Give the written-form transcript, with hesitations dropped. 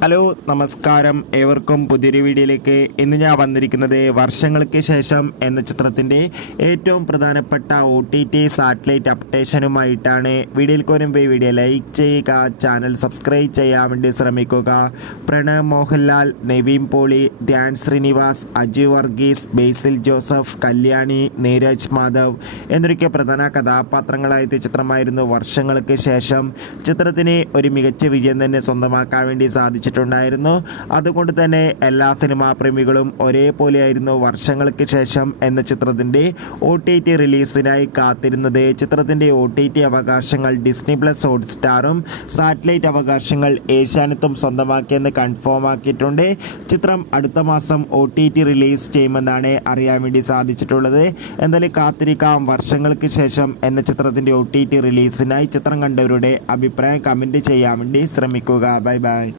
Hello നമസ്കാരം, ഏവർക്കും പുതിയൊരു വീഡിയോയിലേക്ക്. ഇന്ന് ഞാൻ വന്നിരിക്കുന്നത് വർഷങ്ങൾക്ക് ശേഷം എന്ന ചിത്രത്തിൻ്റെ ഏറ്റവും പ്രധാനപ്പെട്ട OTT സാറ്റലൈറ്റ് അപ്ഡേഷനുമായിട്ടാണ്. വീഡിയോയിൽ വരുമ്പോൾ വീഡിയോ ലൈക്ക് ചെയ്യുക, ചാനൽ സബ്സ്ക്രൈബ് ചെയ്യാൻ വേണ്ടി ശ്രമിക്കുക. പ്രണവ് മോഹൻലാൽ, നവീൻ പോളി, ധ്യാൻ ശ്രീനിവാസ്, അജു വർഗീസ്, ബേസിൽ ജോസഫ്, കല്യാണി, നീരജ് മാധവ് എന്നൊക്കെ പ്രധാന കഥാപാത്രങ്ങളായ ചിത്രമായിരുന്നു വർഷങ്ങൾക്ക് ശേഷം. ചിത്രത്തിന് ഒരു മികച്ച വിജയം തന്നെ സ്വന്തമാക്കാൻ വേണ്ടി സാധിച്ചു. അതുകൊണ്ട് തന്നെ എല്ലാ സിനിമാ പ്രേമികളും ഒരേപോലെയായിരുന്നു വർഷങ്ങൾക്ക് ശേഷം എന്ന ചിത്രത്തിൻ്റെ OTT റിലീസിനായി കാത്തിരുന്നത്. ചിത്രത്തിൻ്റെ OTT അവകാശങ്ങൾ ഡിസ്നി പ്ലസ് ഹോട്ട്സ്റ്റാറും സാറ്റലൈറ്റ് അവകാശങ്ങൾ ഏഷ്യാനെറ്റും സ്വന്തമാക്കിയെന്ന് കൺഫേം ആക്കിയിട്ടുണ്ട്. ചിത്രം അടുത്ത മാസം OTT റിലീസ് ചെയ്യുമെന്നാണ് അറിയാൻ വേണ്ടി സാധിച്ചിട്ടുള്ളത്. എന്തായാലും കാത്തിരിക്കാം വർഷങ്ങൾക്ക് ശേഷം എന്ന ചിത്രത്തിൻ്റെ OTT റിലീസിനായി. ചിത്രം കണ്ടവരുടെ അഭിപ്രായം കമൻറ്റ് ചെയ്യാൻ വേണ്ടി ശ്രമിക്കുക. Bye bye.